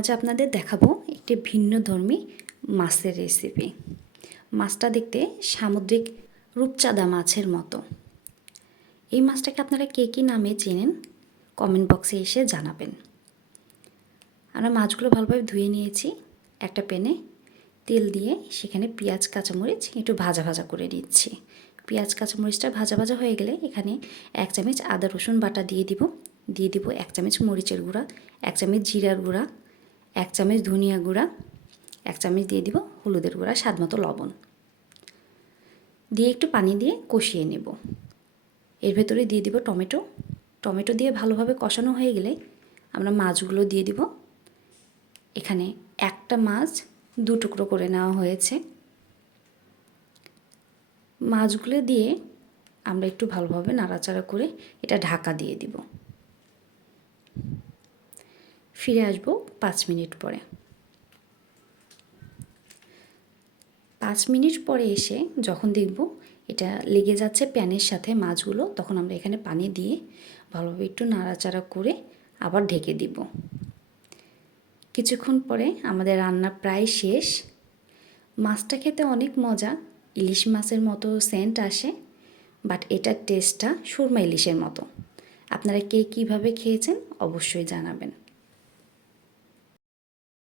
আজ আপনাদের দেখাবো একটি ভিন্নধর্মী মাছের রেসিপি। মাছটা দেখতে সামুদ্রিক রূপচাঁদা মাছের মতো। এই মাছটাকে আপনারা কে কী নামে চেনেন কমেন্ট বক্সে এসে জানাবেন। আমরা মাছগুলো ভালোভাবে ধুয়ে নিয়েছি। একটা প্যানে তেল দিয়ে সেখানে পেঁয়াজ কাঁচামরিচ একটু ভাজা ভাজা করে নিচ্ছি। পেঁয়াজ কাঁচামরিচটা ভাজা ভাজা হয়ে গেলে এখানে 1 চামচ আদা রসুন বাটা দিয়ে দিব 1 চামচ মরিচের গুঁড়া, 1 চামচ জিরার গুঁড়া, 1 চামচ ধনিয়া গুঁড়া, 1 চামচ দিয়ে দিব হলুদের গুঁড়া, স্বাদ মতো লবণ দিয়ে একটু পানি দিয়ে কষিয়ে নেব। এর ভেতরে দিয়ে দিব টমেটো দিয়ে ভালোভাবে কষানো হয়ে গেলে আমরা মাছগুলো দিয়ে দিব। এখানে একটা মাছ 2 টুকরো করে নেওয়া হয়েছে। মাছগুলো দিয়ে আমরা একটু ভালোভাবে নাড়াচাড়া করে এটা ঢাকা দিয়ে দিব। ফিরে আসব 5 মিনিট পরে। 5 মিনিট পরে এসে যখন দেখব এটা লেগে যাচ্ছে প্যানের সাথে মাছগুলো, তখন আমরা এখানে পানি দিয়ে ভালোভাবে একটু নাড়াচাড়া করে আবার ঢেকে দিব। কিছুক্ষণ পরে আমাদের রান্না প্রায় শেষ। মাছটা খেতে অনেক মজা, ইলিশ মাছের মতো সেন্ট আসে, বাট এটার টেস্টটা সুরমা ইলিশের মতো। আপনারা কে কীভাবে খেয়েছেন অবশ্যই জানাবেন।